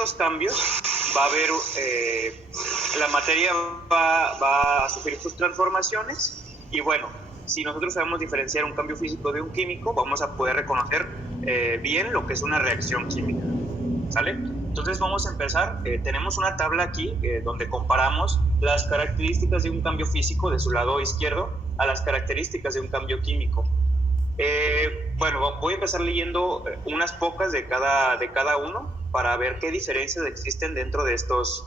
estos cambios va a haber, la materia va a sufrir sus transformaciones y bueno, si nosotros sabemos diferenciar un cambio físico de un químico, vamos a poder reconocer bien lo que es una reacción química, ¿sale? Entonces vamos a empezar, tenemos una tabla aquí donde comparamos las características de un cambio físico de su lado izquierdo a las características de un cambio químico. Bueno, voy a empezar leyendo unas pocas de cada uno para ver qué diferencias existen dentro de estas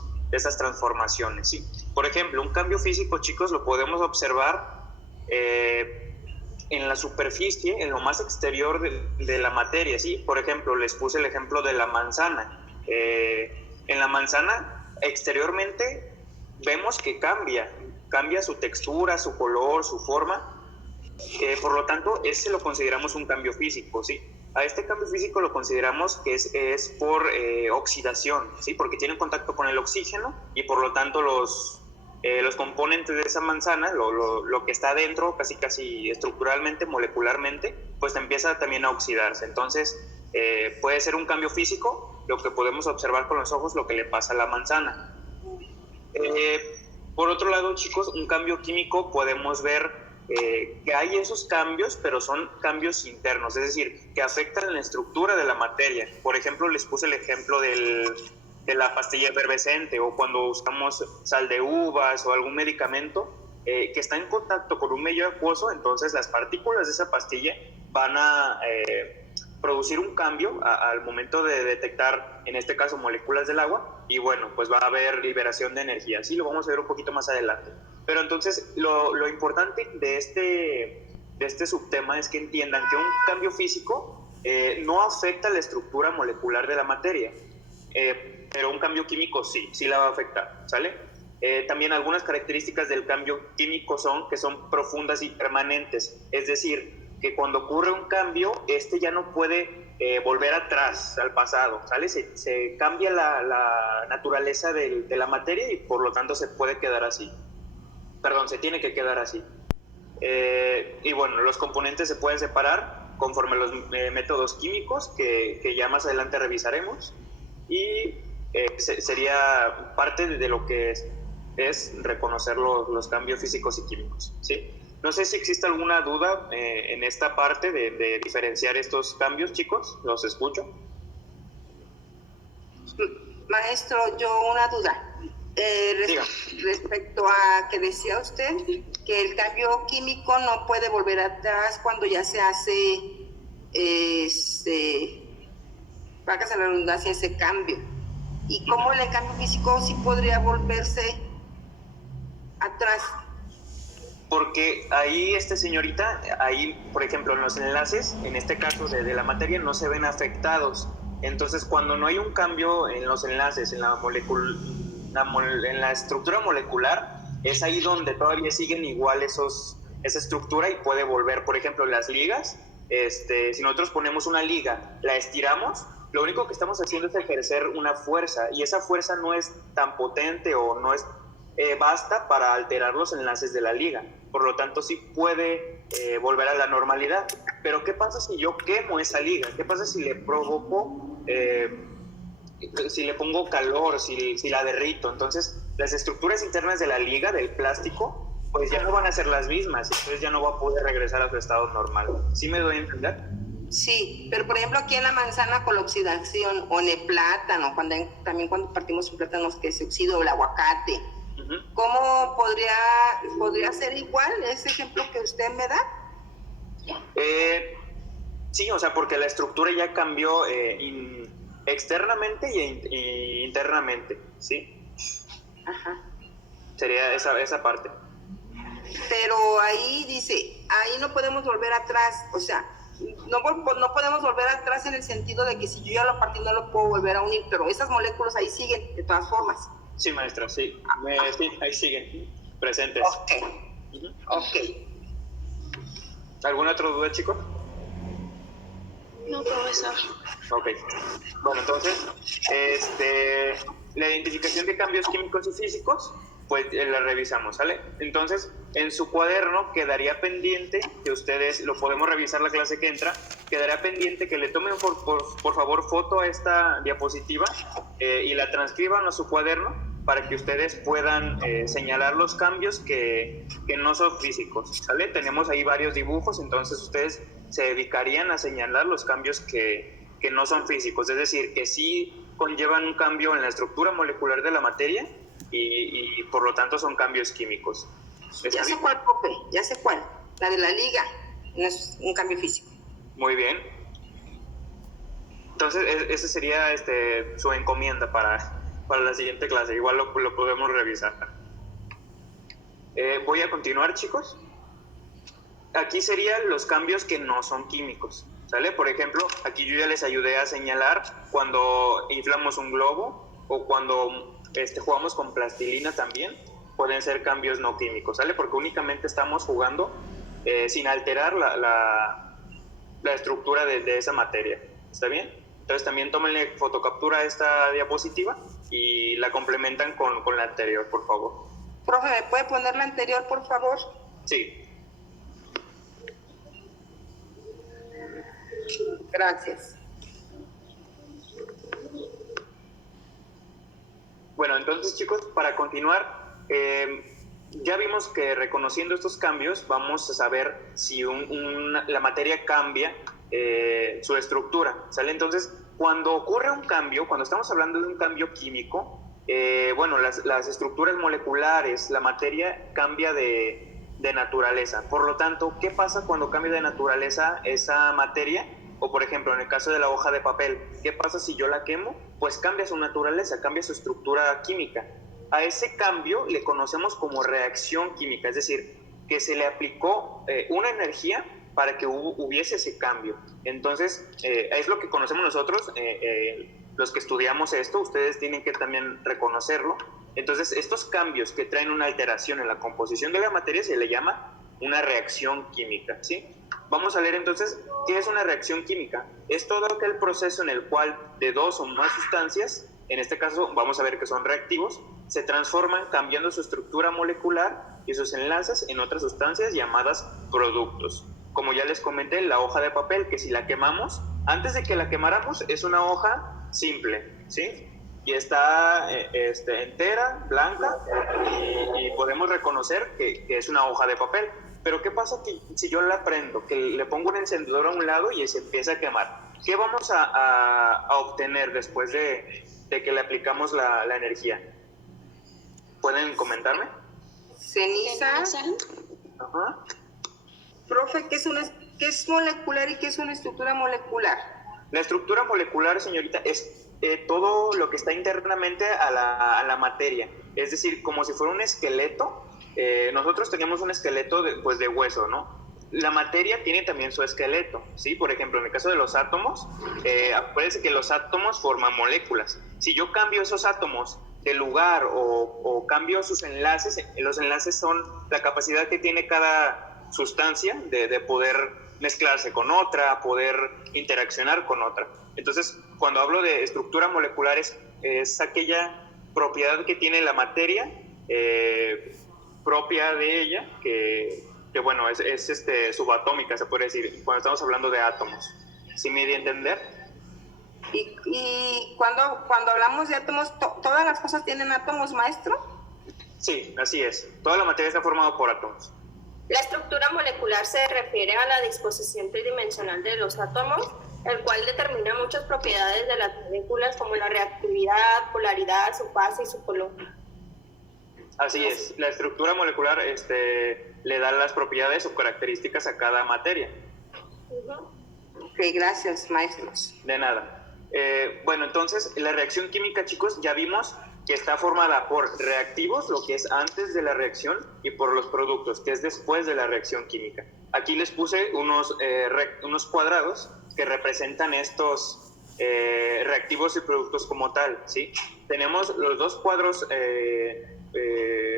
transformaciones, ¿sí? Por ejemplo, un cambio físico, chicos, lo podemos observar en la superficie, en lo más exterior de la materia, ¿sí? Por ejemplo, les puse el ejemplo de la manzana. En la manzana, exteriormente, vemos que cambia su textura, su color, su forma. Por lo tanto, ese lo consideramos un cambio físico, ¿sí? A este cambio físico lo consideramos que es por oxidación, ¿sí? Porque tiene contacto con el oxígeno y por lo tanto los componentes de esa manzana, lo que está adentro, casi estructuralmente, molecularmente, pues empieza también a oxidarse. Entonces, puede ser un cambio físico, lo que podemos observar con los ojos, lo que le pasa a la manzana. Por otro lado, chicos, un cambio químico podemos ver que hay esos cambios, pero son cambios internos, es decir, que afectan la estructura de la materia. Por ejemplo, les puse el ejemplo de la pastilla efervescente o cuando usamos sal de uvas o algún medicamento que está en contacto con un medio acuoso, entonces las partículas de esa pastilla van a producir un cambio al momento de detectar, en este caso, moléculas del agua y bueno, pues va a haber liberación de energía. Así lo vamos a ver un poquito más adelante. Pero entonces lo importante de este subtema es que entiendan que un cambio físico no afecta la estructura molecular de la materia, pero un cambio químico sí la va a afectar, ¿sale? También algunas características del cambio químico son que son profundas y permanentes, es decir, que cuando ocurre un cambio, ya no puede volver atrás al pasado, ¿sale? Se cambia la naturaleza de la materia y por lo tanto se puede quedar así. Perdón, se tiene que quedar así. Y bueno, los componentes se pueden separar conforme a los métodos químicos que ya más adelante revisaremos y sería parte de lo que es reconocer los cambios físicos y químicos, ¿sí? No sé si existe alguna duda en esta parte de diferenciar estos cambios, chicos. Los escucho. Maestro, yo una duda. Respecto a que decía usted que el cambio químico no puede volver atrás cuando ya se hace, válgase la redundancia, ese cambio. ¿Y cómo el cambio físico sí podría volverse atrás? Porque ahí, señorita, ahí, por ejemplo, en los enlaces, en este caso de la materia, no se ven afectados. Entonces, cuando no hay un cambio en los enlaces, en la estructura molecular, es ahí donde todavía siguen igual esa estructura y puede volver. Por ejemplo, las ligas, si nosotros ponemos una liga, la estiramos, lo único que estamos haciendo es ejercer una fuerza y esa fuerza no es tan potente o no es basta para alterar los enlaces de la liga. Por lo tanto, sí puede volver a la normalidad. Pero ¿qué pasa si yo quemo esa liga? ¿Qué pasa si le provoco, si le pongo calor, si la derrito? Entonces, las estructuras internas de la liga, del plástico, pues ya no van a ser las mismas. Entonces ya no va a poder regresar a su estado normal. ¿Sí me doy a entender? Sí, pero por ejemplo aquí en la manzana con la oxidación o en el plátano, también cuando partimos un plátano que se oxida o el aguacate, ¿cómo podría ser igual ese ejemplo que usted me da? Sí, o sea, porque la estructura ya cambió externamente e internamente, ¿sí? Ajá. Sería esa parte. Pero ahí dice, ahí no podemos volver atrás, o sea, no podemos volver atrás en el sentido de que si yo ya lo partí no lo puedo volver a unir, pero esas moléculas ahí siguen de todas formas. Sí, maestra, sí. Sí, ahí siguen presentes. Ok. ¿Alguna otra duda, chicos? No, profesor. Ok. Bueno, entonces, la identificación de cambios químicos y físicos pues la revisamos, ¿sale? Entonces, en su cuaderno quedaría pendiente, que ustedes lo podemos revisar la clase que entra, quedaría pendiente que le tomen por favor foto a esta diapositiva y la transcriban a su cuaderno para que ustedes puedan señalar los cambios que no son físicos, ¿sale? Tenemos ahí varios dibujos, entonces ustedes se dedicarían a señalar los cambios que no son físicos, es decir, que sí conllevan un cambio en la estructura molecular de la materia y por lo tanto son cambios químicos. Ya sé cuál, profe, ya sé cuál. La de la liga, no es un cambio físico. Muy bien. Entonces, esa sería su encomienda para la siguiente clase. Igual lo podemos revisar. Voy a continuar, chicos. Aquí serían los cambios que no son químicos, ¿sale? Por ejemplo, aquí yo ya les ayudé a señalar cuando inflamos un globo o cuando jugamos con plastilina también. Pueden ser cambios no químicos, ¿sale? Porque únicamente estamos jugando sin alterar la estructura de esa materia. ¿Está bien? Entonces también tómenle fotocaptura a esta diapositiva y la complementan con la anterior, por favor. Profe, ¿me puede poner la anterior, por favor? Sí. Gracias. Bueno, entonces, chicos, para continuar, ya vimos que reconociendo estos cambios vamos a saber si la materia cambia su estructura, ¿sale? Entonces, cuando ocurre un cambio, cuando estamos hablando de un cambio químico, bueno, las estructuras moleculares, la materia cambia de naturaleza. Por lo tanto, ¿qué pasa cuando cambia de naturaleza esa materia? O por ejemplo, en el caso de la hoja de papel, ¿qué pasa si yo la quemo? Pues cambia su naturaleza, cambia su estructura química. A ese cambio le conocemos como reacción química, es decir, que se le aplicó una energía para que hubiese ese cambio. Entonces, es lo que conocemos nosotros, los que estudiamos esto, ustedes tienen que también reconocerlo. Entonces, estos cambios que traen una alteración en la composición de la materia se le llama una reacción química, ¿sí? Vamos a leer entonces, ¿qué es una reacción química? Es todo aquel proceso en el cual de dos o más sustancias, en este caso vamos a ver que son reactivos, se transforman cambiando su estructura molecular y sus enlaces en otras sustancias llamadas productos. Como ya les comenté, la hoja de papel, que si la quemamos, antes de que la quemáramos, es una hoja simple, ¿sí? Y está entera, blanca, y podemos reconocer que es una hoja de papel. Pero ¿qué pasa si yo la prendo, que le pongo un encendedor a un lado y se empieza a quemar? ¿Qué vamos a obtener después de que le aplicamos la energía? ¿Pueden comentarme? Ceniza. Ajá. Profe, ¿qué es molecular y qué es una estructura molecular? La estructura molecular, señorita, es todo lo que está internamente a la materia. Es decir, como si fuera un esqueleto. Nosotros tenemos un esqueleto de hueso, ¿no? La materia tiene también su esqueleto, ¿sí? Por ejemplo, en el caso de los átomos, acuérdense que los átomos forman moléculas. Si yo cambio esos átomos de lugar o cambio sus enlaces, los enlaces son la capacidad que tiene cada sustancia de poder mezclarse con otra, poder interaccionar con otra. Entonces, cuando hablo de estructura molecular es aquella propiedad que tiene la materia propia de ella, que bueno, es subatómica, se puede decir, cuando estamos hablando de átomos. ¿Sí me di a entender? Y cuando hablamos de átomos, ¿todas las cosas tienen átomos, maestro? Sí, así es. Toda la materia está formada por átomos. La estructura molecular se refiere a la disposición tridimensional de los átomos, el cual determina muchas propiedades de las moléculas como la reactividad, polaridad, su fase y su color. Así es, la estructura molecular le da las propiedades o características a cada materia. Ok, gracias, maestros. De nada. Bueno, entonces, la reacción química, chicos, ya vimos que está formada por reactivos, lo que es antes de la reacción, y por los productos, que es después de la reacción química. Aquí les puse unos cuadrados que representan estos reactivos y productos como tal, ¿sí? Tenemos los dos cuadros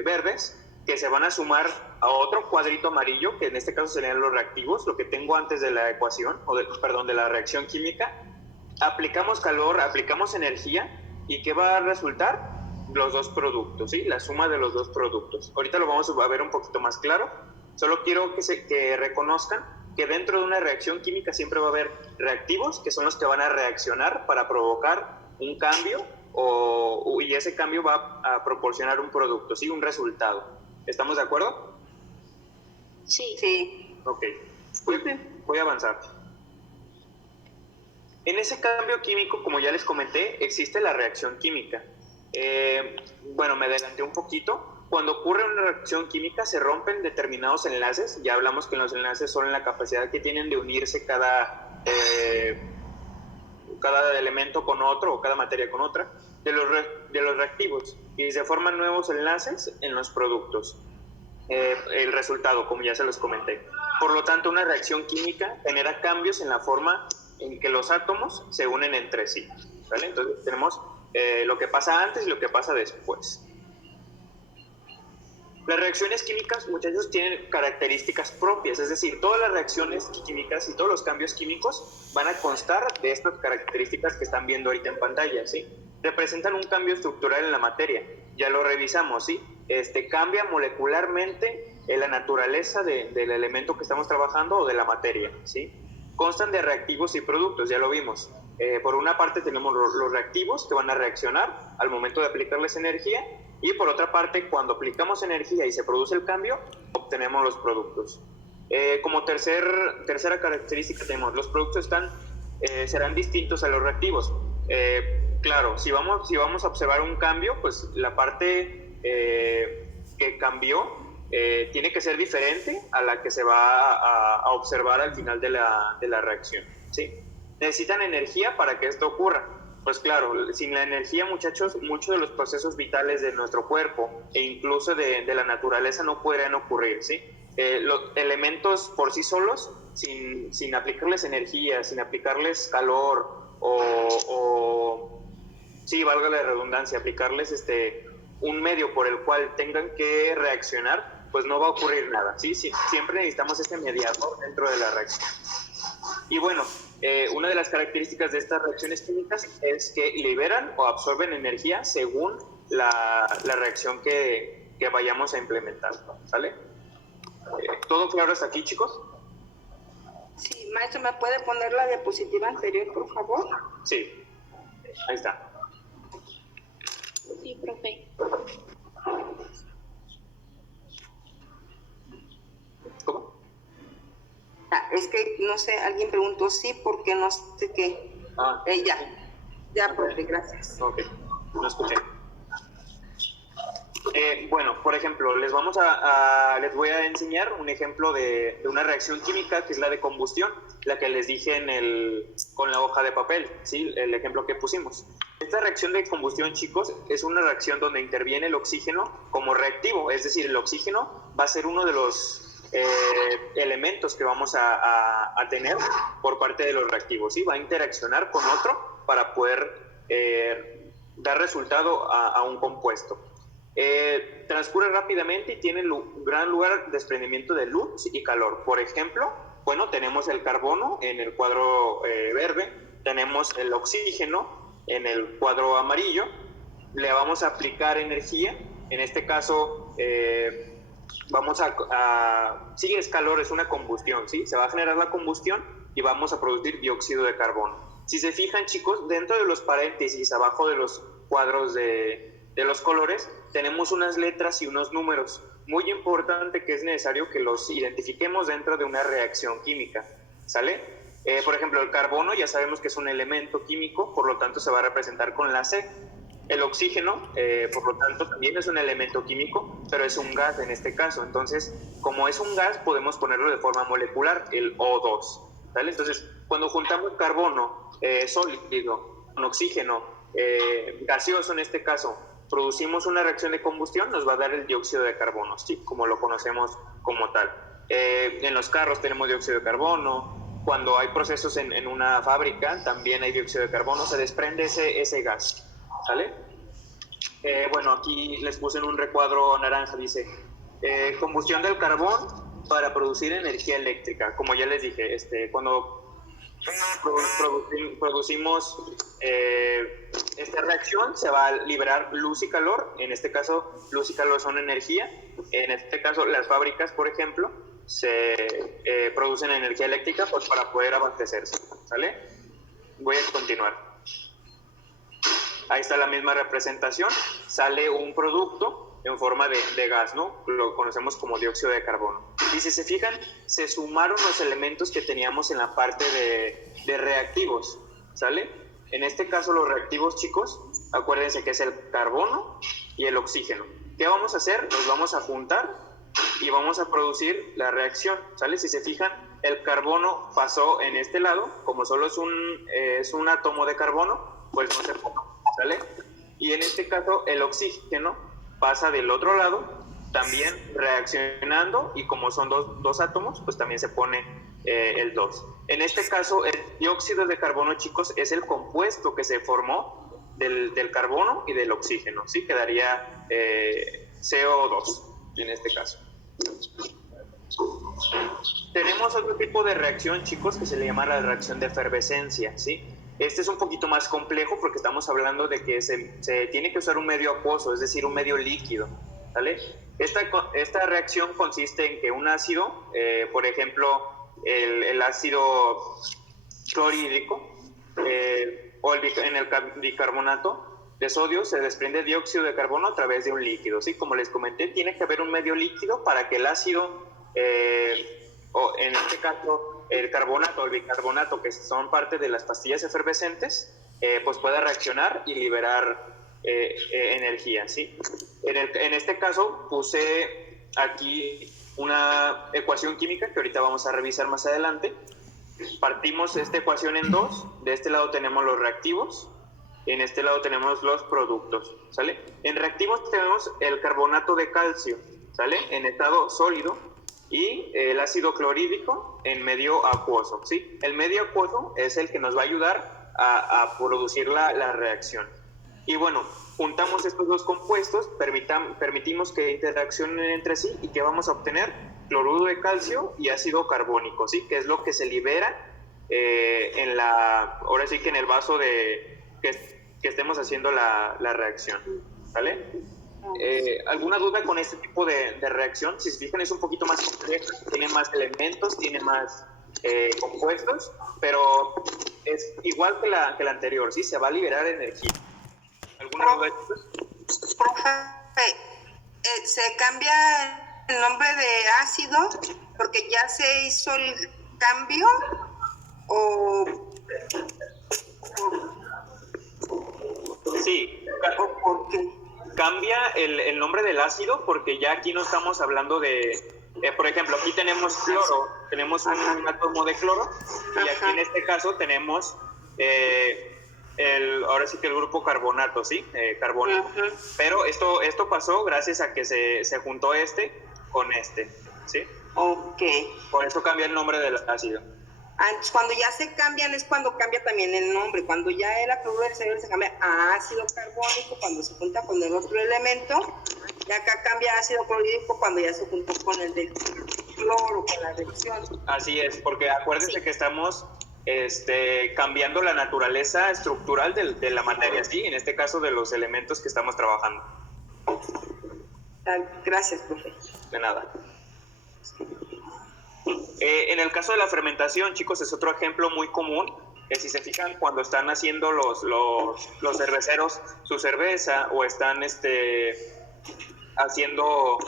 verdes que se van a sumar a otro cuadrito amarillo, que en este caso serían los reactivos, lo que tengo antes de la ecuación, de la reacción química. Aplicamos calor, aplicamos energía, ¿y qué va a resultar? los dos productos, ¿sí? La suma de los dos productos. Ahorita lo vamos a ver un poquito más claro. Solo quiero que reconozcan que dentro de una reacción química siempre va a haber reactivos, que son los que van a reaccionar para provocar un cambio y ese cambio va a proporcionar un producto, ¿sí? Un resultado. ¿Estamos de acuerdo? Sí. Sí. Ok. Voy a avanzar. En ese cambio químico, como ya les comenté, existe la reacción química. Bueno, me adelanté un poquito. Cuando ocurre una reacción química se rompen determinados enlaces. Ya hablamos que los enlaces son la capacidad que tienen de unirse cada elemento con otro o cada materia con otra de los reactivos, y se forman nuevos enlaces en los productos. El resultado, como ya se los comenté. Por lo tanto, una reacción química genera cambios en la forma en que los átomos se unen entre sí, ¿vale? Entonces tenemos lo que pasa antes y lo que pasa después. Las reacciones químicas, muchachos, tienen características propias, es decir, todas las reacciones químicas y todos los cambios químicos van a constar de estas características que están viendo ahorita en pantalla, ¿sí? Representan un cambio estructural en la materia, ya lo revisamos, ¿sí? Cambia molecularmente la naturaleza del elemento que estamos trabajando o de la materia, ¿sí? Constan de reactivos y productos, ya lo vimos. Por una parte tenemos los reactivos que van a reaccionar al momento de aplicarles energía, y por otra parte, cuando aplicamos energía y se produce el cambio, obtenemos los productos. Como tercera característica tenemos, los productos serán distintos a los reactivos. Claro, si vamos a observar un cambio, pues la parte que cambió tiene que ser diferente a la que se va a observar al final de la reacción, ¿sí? ¿Necesitan energía para que esto ocurra? Pues claro, sin la energía, muchachos, muchos de los procesos vitales de nuestro cuerpo e incluso de la naturaleza no podrían ocurrir, ¿sí? Los elementos por sí solos, sin aplicarles energía, sin aplicarles calor sí, valga la redundancia, aplicarles un medio por el cual tengan que reaccionar, pues no va a ocurrir nada, ¿sí? Siempre necesitamos ese mediador dentro de la reacción. Y bueno, una de las características de estas reacciones químicas es que liberan o absorben energía según la reacción que vayamos a implementar, ¿sale? ¿Todo claro hasta aquí, chicos? Sí, maestro, ¿me puede poner la diapositiva anterior, por favor? Sí, ahí está. Sí, profe. ¿Cómo? Es que, no sé, alguien preguntó sí, porque no sé qué. Ya, profe, gracias. Ok, no escuché. Bueno, por ejemplo, les voy a enseñar un ejemplo de una reacción química que es la de combustión, la que les dije con la hoja de papel, ¿sí? El ejemplo que pusimos. Esta reacción de combustión, chicos, es una reacción donde interviene el oxígeno como reactivo, es decir, el oxígeno va a ser uno de los elementos que vamos a tener por parte de los reactivos, ¿sí? Va a interaccionar con otro para poder dar resultado a un compuesto. Transcurre rápidamente y tiene gran lugar desprendimiento de luz y calor. Por ejemplo, bueno, tenemos el carbono en el cuadro verde, tenemos el oxígeno en el cuadro amarillo, le vamos a aplicar energía, en este caso sí es calor, es una combustión, ¿sí? Se va a generar la combustión y vamos a producir dióxido de carbono. Si se fijan, chicos, dentro de los paréntesis, abajo de los cuadros de los colores, tenemos unas letras y unos números. Muy importante que es necesario que los identifiquemos dentro de una reacción química, ¿sale? Por ejemplo, el carbono ya sabemos que es un elemento químico, por lo tanto se va a representar con la C. El oxígeno, por lo tanto, también es un elemento químico, pero es un gas en este caso. Entonces, como es un gas, podemos ponerlo de forma molecular, el O2, ¿sale? Entonces, cuando juntamos carbono sólido con oxígeno gaseoso en este caso, producimos una reacción de combustión, nos va a dar el dióxido de carbono, ¿sí? Como lo conocemos como tal. En los carros tenemos dióxido de carbono, cuando hay procesos en una fábrica también hay dióxido de carbono, se desprende ese gas, ¿sale? Bueno, aquí les puse en un recuadro naranja, dice, combustión del carbón para producir energía eléctrica. Como ya les dije, cuando producimos esta reacción, se va a liberar luz y calor. En este caso, luz y calor son energía. En este caso, las fábricas, por ejemplo, se producen energía eléctrica pues, para poder abastecerse, ¿sale? Voy a continuar. Ahí está la misma representación. Sale un producto en forma de gas, ¿no? Lo conocemos como dióxido de carbono. Y si se fijan, se sumaron los elementos que teníamos en la parte de reactivos, ¿sale? En este caso, los reactivos, chicos, acuérdense que es el carbono y el oxígeno. ¿Qué vamos a hacer? Los vamos a juntar y vamos a producir la reacción, ¿sale? Si se fijan, el carbono pasó en este lado, como solo es un átomo de carbono, pues no se pone, ¿sale? Y en este caso, el oxígeno pasa del otro lado, también reaccionando, y como son dos átomos, pues también se pone el 2. En este caso, el dióxido de carbono, chicos, es el compuesto que se formó del carbono y del oxígeno, ¿sí? Quedaría CO2 en este caso. Tenemos otro tipo de reacción, chicos, que se le llama la reacción de efervescencia, ¿sí? Este es un poquito más complejo porque estamos hablando de que se tiene que usar un medio acuoso, es decir, un medio líquido, ¿vale? Esta reacción consiste en que un ácido, por ejemplo, el ácido clorhídrico o en el bicarbonato de sodio, se desprende dióxido de carbono a través de un líquido, ¿sí? Como les comenté, tiene que haber un medio líquido para que el ácido, o en este caso el carbonato o el bicarbonato, que son parte de las pastillas efervescentes, pues pueda reaccionar y liberar energía, ¿sí? En este caso puse aquí una ecuación química que ahorita vamos a revisar más adelante. Partimos esta ecuación en dos. De este lado tenemos los reactivos, en este lado tenemos los productos, ¿sale? En reactivos tenemos el carbonato de calcio, ¿sale? En estado sólido, y el ácido clorhídrico en medio acuoso, ¿sí? El medio acuoso es el que nos va a ayudar a producir la reacción. Y bueno, juntamos estos dos compuestos, permitimos que interaccionen entre sí, y que vamos a obtener cloruro de calcio y ácido carbónico, ¿sí? Que es lo que se libera ahora sí que en el vaso que estemos haciendo la reacción, ¿vale? ¿Alguna duda con este tipo de reacción? Si se fijan, es un poquito más compleja, tiene más elementos, tiene más compuestos, pero es igual que la anterior, ¿sí? Se va a liberar energía. ¿Alguna duda? Profe, ¿se cambia el nombre de ácido porque ya se hizo el cambio o sí, o por qué? Cambia el nombre del ácido porque ya aquí no estamos hablando de, por ejemplo, aquí tenemos cloro, tenemos un átomo de cloro, y aquí en este caso tenemos ahora sí que el grupo carbonato, ¿sí? Carbónico. Pero esto pasó gracias a que se juntó con ¿sí? Ok. Por eso cambia el nombre del ácido. Antes, cuando ya se cambian es cuando cambia también el nombre. Cuando ya era cloruro del sodio se cambia a ácido carbónico cuando se junta con el otro elemento. Y acá cambia a ácido clorhídrico cuando ya se juntó con el del cloro, con la reacción. Así es, porque acuérdense que estamos cambiando la naturaleza estructural de la materia, ¿sí? En este caso de los elementos que estamos trabajando. Gracias, profe. De nada. En el caso de la fermentación, chicos, es otro ejemplo muy común. Si se fijan, cuando están haciendo los cerveceros su cerveza, o están haciendo,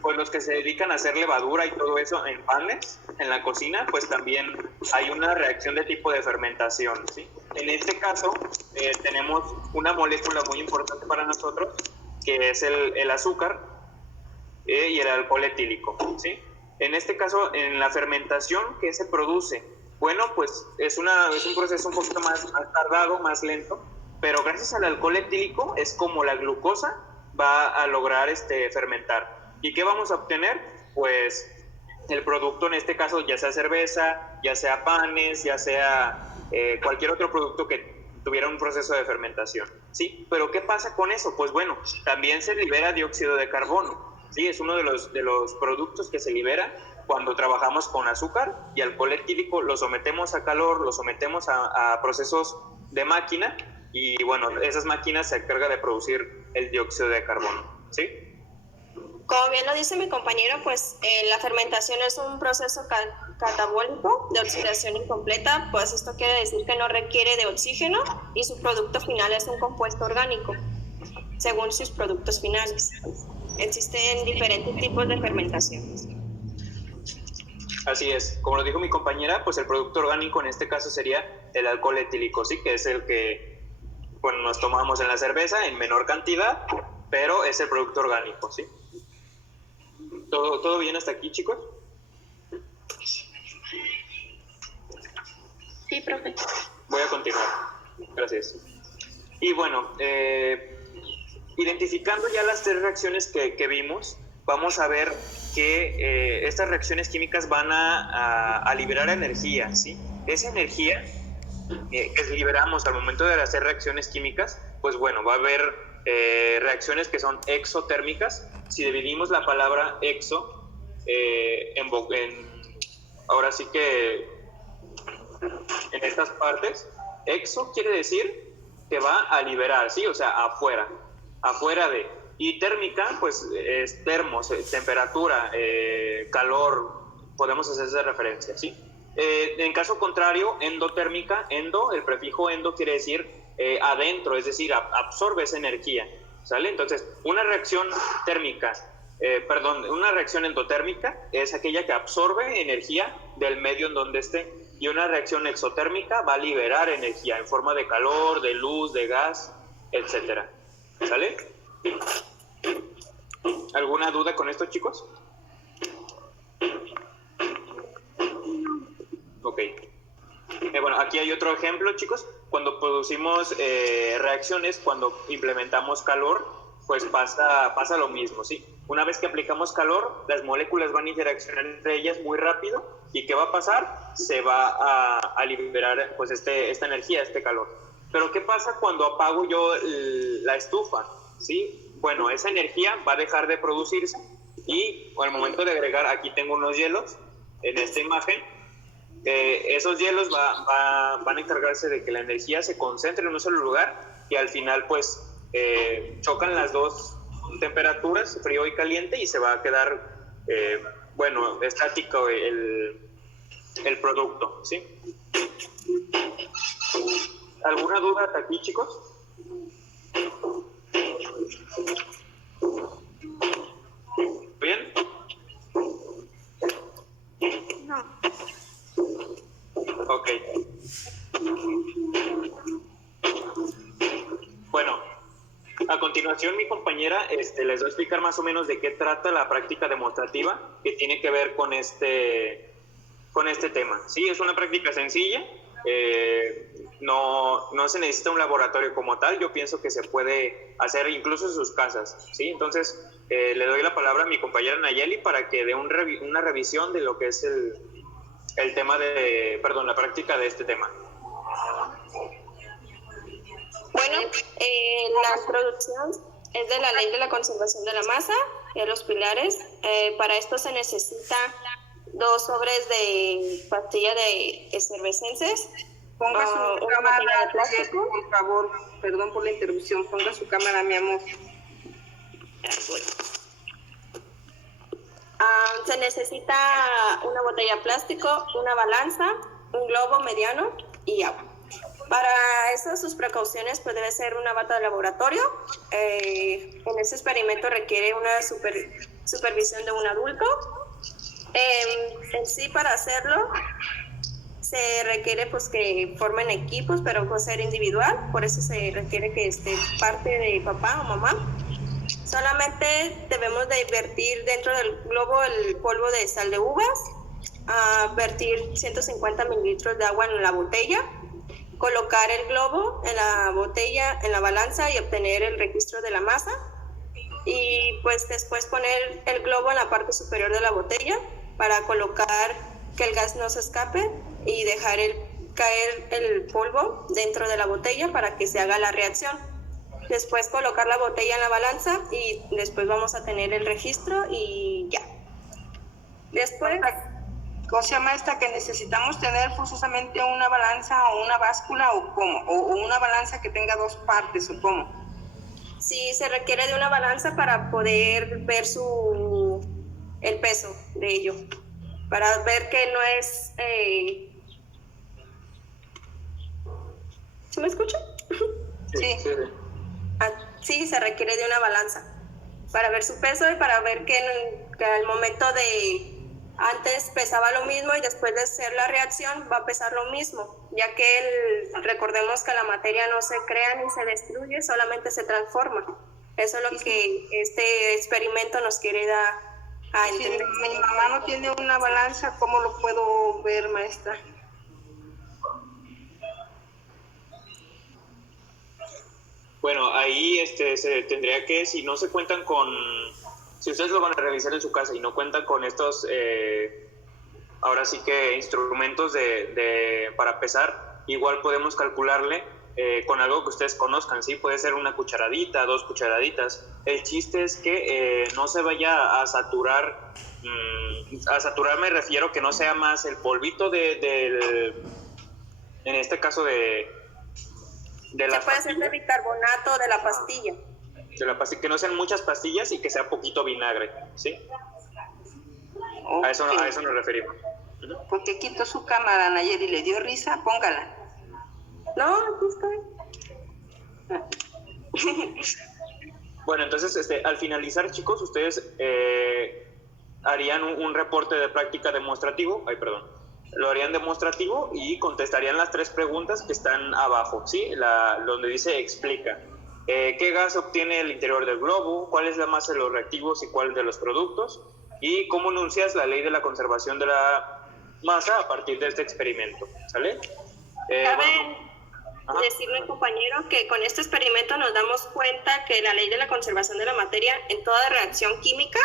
pues los que se dedican a hacer levadura y todo eso en panes, en la cocina, pues también hay una reacción de tipo de fermentación, ¿sí? En este caso, tenemos una molécula muy importante para nosotros, que es el azúcar y el alcohol etílico, ¿sí? En este caso, en la fermentación, ¿qué se produce? Bueno, pues es un proceso un poquito más tardado, más lento, pero gracias al alcohol etílico es como la glucosa va a lograr fermentar. ¿Y qué vamos a obtener? Pues el producto, en este caso, ya sea cerveza, ya sea panes, ya sea cualquier otro producto que tuviera un proceso de fermentación, ¿sí? Pero ¿qué pasa con eso? Pues bueno, también se libera dióxido de carbono, ¿sí? Es uno de los productos que se libera cuando trabajamos con azúcar y alcohol etílico, lo sometemos a calor, lo sometemos a procesos de máquina y bueno, esas máquinas se encargan de producir el dióxido de carbono, ¿sí? Como bien lo dice mi compañero, pues la fermentación es un proceso catabólico de oxidación incompleta, pues esto quiere decir que no requiere de oxígeno y su producto final es un compuesto orgánico, según sus productos finales. Existen diferentes tipos de fermentaciones. Así es, como lo dijo mi compañera, pues el producto orgánico en este caso sería el alcohol etílico, ¿sí? Que es el que, bueno, nos tomamos en la cerveza en menor cantidad, pero es el producto orgánico, ¿sí? ¿Todo bien hasta aquí, chicos? Sí, profe. Voy a continuar. Gracias. Y bueno, identificando ya las 3 reacciones que vimos, vamos a ver que estas reacciones químicas van a liberar energía, ¿sí? Esa energía que liberamos al momento de hacer reacciones químicas, pues bueno, va a haber reacciones que son exotérmicas. Si dividimos la palabra exo ahora sí que en estas partes, exo quiere decir que va a liberar, ¿sí? O sea, afuera de. Y térmica, pues es termos, temperatura, calor, podemos hacer esa referencia, ¿sí? En caso contrario, endotérmica, el prefijo endo quiere decir adentro, es decir, absorbe esa energía, ¿sale? Entonces, una reacción endotérmica es aquella que absorbe energía del medio en donde esté, y una reacción exotérmica va a liberar energía en forma de calor, de luz, de gas, etcétera, ¿sale? ¿Alguna duda con esto, chicos? Ok. Bueno, aquí hay otro ejemplo, chicos. Cuando producimos reacciones, cuando implementamos calor, pues pasa lo mismo, ¿sí? Una vez que aplicamos calor, las moléculas van a interaccionar entre ellas muy rápido. ¿Y qué va a pasar? Se va a liberar pues esta energía, este calor. Pero ¿qué pasa cuando apago yo la estufa? ¿Sí? Bueno, esa energía va a dejar de producirse y al momento de agregar, aquí tengo unos hielos en esta imagen, esos hielos van a encargarse de que la energía se concentre en un solo lugar y al final pues chocan las dos temperaturas, frío y caliente, y se va a quedar, estático el producto, ¿sí? ¿Alguna duda hasta aquí, chicos? ¿Bien? No. Ok. Bueno, a continuación mi compañera les va a explicar más o menos de qué trata la práctica demostrativa que tiene que ver con este tema. Sí, es una práctica sencilla, no se necesita un laboratorio como tal, yo pienso que se puede hacer incluso en sus casas, ¿sí? Entonces, le doy la palabra a mi compañera Nayeli para que dé una revisión de lo que es el tema la práctica de este tema. Bueno, la producción es de la ley de la conservación de la masa, de los pilares. Para esto se necesita 2 sobres de pastilla de efervescentes. Ponga su cámara, por favor. Perdón por la interrupción. Ponga su cámara, mi amor. Se necesita una botella de plástico, una balanza, un globo mediano y agua. Para eso, sus precauciones, pues debe ser una bata de laboratorio. En ese experimento requiere una supervisión de un adulto. En sí, para hacerlo, se requiere pues que formen equipos, pero puede ser individual. Por eso se requiere que esté parte de papá o mamá. Solamente debemos de vertir dentro del globo el polvo de sal de uvas, vertir 150 mililitros de agua en la botella, colocar el globo en la botella, en la balanza y obtener el registro de la masa, y pues después poner el globo en la parte superior de la botella para colocar que el gas no se escape y dejar caer el polvo dentro de la botella para que se haga la reacción. Después colocar la botella en la balanza y después vamos a tener el registro y ya. Después, o sea, maestra, que necesitamos tener forzosamente una balanza o una báscula o cómo, o una balanza que tenga dos partes o cómo. sí se requiere de una balanza para poder ver el peso de ello, para ver que no es... ¿Sí me escucha? Sí. Sí, se requiere de una balanza para ver su peso y para ver que al momento de antes pesaba lo mismo y después de hacer la reacción va a pesar lo mismo, ya que recordemos que la materia no se crea ni se destruye, solamente se transforma. Eso es lo que este experimento nos quiere dar a entender. Si mi mamá no tiene una balanza, ¿cómo lo puedo ver, maestra? Bueno, ahí se tendría que, si no se cuentan con, si ustedes lo van a realizar en su casa y no cuentan con estos, ahora sí que instrumentos para pesar, igual podemos calcularle con algo que ustedes conozcan, ¿sí? Puede ser una cucharadita, 2 cucharaditas. El chiste es que no se vaya a saturar, a saturar me refiero que no sea más el polvito en este caso se puede hacer de bicarbonato de la pastilla. De la pastilla, que no sean muchas pastillas y que sea poquito vinagre, ¿sí? Okay. A eso nos referimos. Porque quitó su cámara, Nayeli, le dio risa, póngala. No, aquí estoy. Bueno, entonces, al finalizar, chicos, ustedes harían un reporte de práctica demostrativo, lo harían demostrativo y contestarían las 3 preguntas que están abajo, ¿sí? Donde dice explica. ¿Qué gas obtiene el interior del globo? ¿Cuál es la masa de los reactivos y cuál de los productos? ¿Y cómo enuncias la ley de la conservación de la masa a partir de este experimento? ¿Sale? Cabe decirle, compañero, que con este experimento nos damos cuenta que la ley de la conservación de la materia en toda reacción química,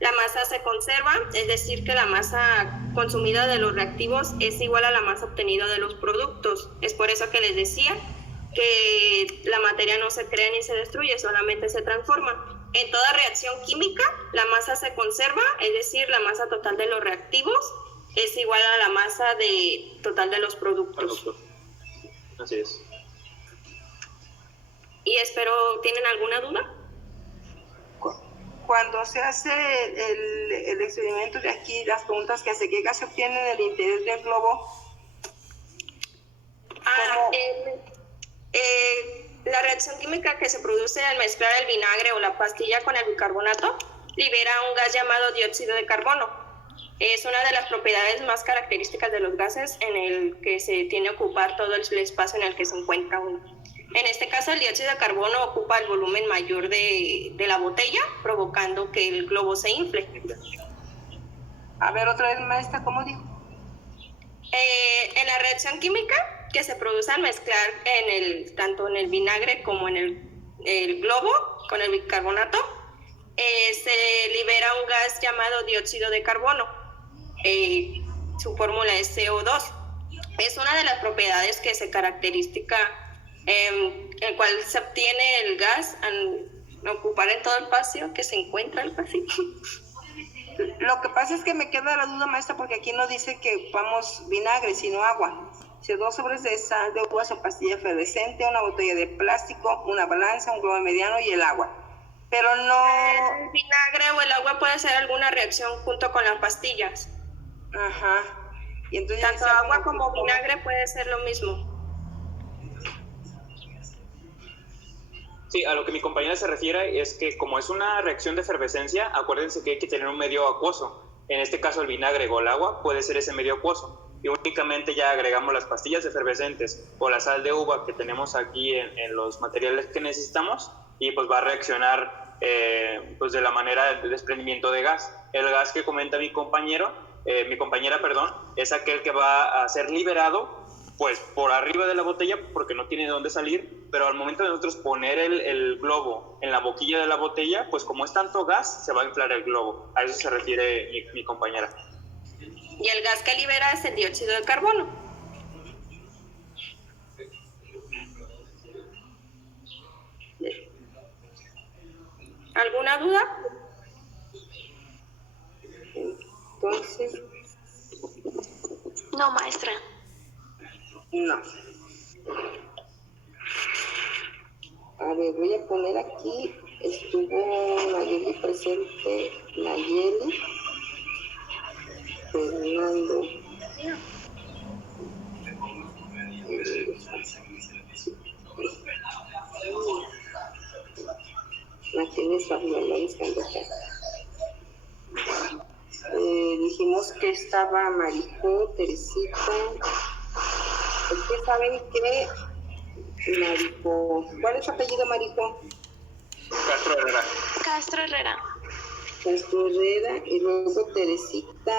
la masa se conserva, es decir, que la masa consumida de los reactivos es igual a la masa obtenida de los productos. Es por eso que les decía que la materia no se crea ni se destruye, solamente se transforma. En toda reacción química, la masa se conserva, es decir, la masa total de los reactivos es igual a la masa total de los productos. Así es. Y espero, ¿tienen alguna duda? Cuando se hace el experimento de aquí, las preguntas que hace, ¿qué gas se obtiene en el interior del globo? La reacción química que se produce al mezclar el vinagre o la pastilla con el bicarbonato libera un gas llamado dióxido de carbono. Es una de las propiedades más características de los gases en el que se tiene que ocupar todo el espacio en el que se encuentra uno. En este caso, el dióxido de carbono ocupa el volumen mayor de la botella, provocando que el globo se infle. A ver, otra vez, maestra, ¿cómo dijo? En la reacción química que se produce al mezclar tanto en el vinagre como en el globo con el bicarbonato, se libera un gas llamado dióxido de carbono. Su fórmula es CO2. Es una de las propiedades que se caracteriza el cual se obtiene el gas al ocupar en todo el espacio que se encuentra el espacio. Lo que pasa es que me queda la duda, maestra, porque aquí no dice que ocupamos vinagre, sino agua. Dice 2 sobres de sal de uvas o pastilla efervescente, una botella de plástico, una balanza, un globo mediano y el agua. Pero no... El vinagre o el agua puede hacer alguna reacción junto con las pastillas. Ajá. Y entonces tanto agua como vinagre puede ser lo mismo. Sí, a lo que mi compañera se refiere es que como es una reacción de efervescencia, acuérdense que hay que tener un medio acuoso. En este caso el vinagre o el agua puede ser ese medio acuoso. Y únicamente ya agregamos las pastillas efervescentes o la sal de uva que tenemos aquí en los materiales que necesitamos y pues va a reaccionar pues de la manera de desprendimiento de gas. El gas que comenta mi compañera, es aquel que va a ser liberado pues por arriba de la botella porque no tiene de dónde salir, pero al momento de nosotros poner el globo en la boquilla de la botella, pues como es tanto gas, se va a inflar el globo. A eso se refiere mi compañera. Y el gas que libera es el dióxido de carbono. ¿Alguna duda? Entonces, No, maestra. no. A ver, voy a poner aquí, estuvo Nayeli presente, Nayeli, Fernando. La tienes Fabiola, dijimos que estaba Marijó, Teresita. Es que saben que Marijó, ¿cuál es su apellido, Marijó? Castro Herrera. Castro Herrera. Castro Herrera, y luego Teresita.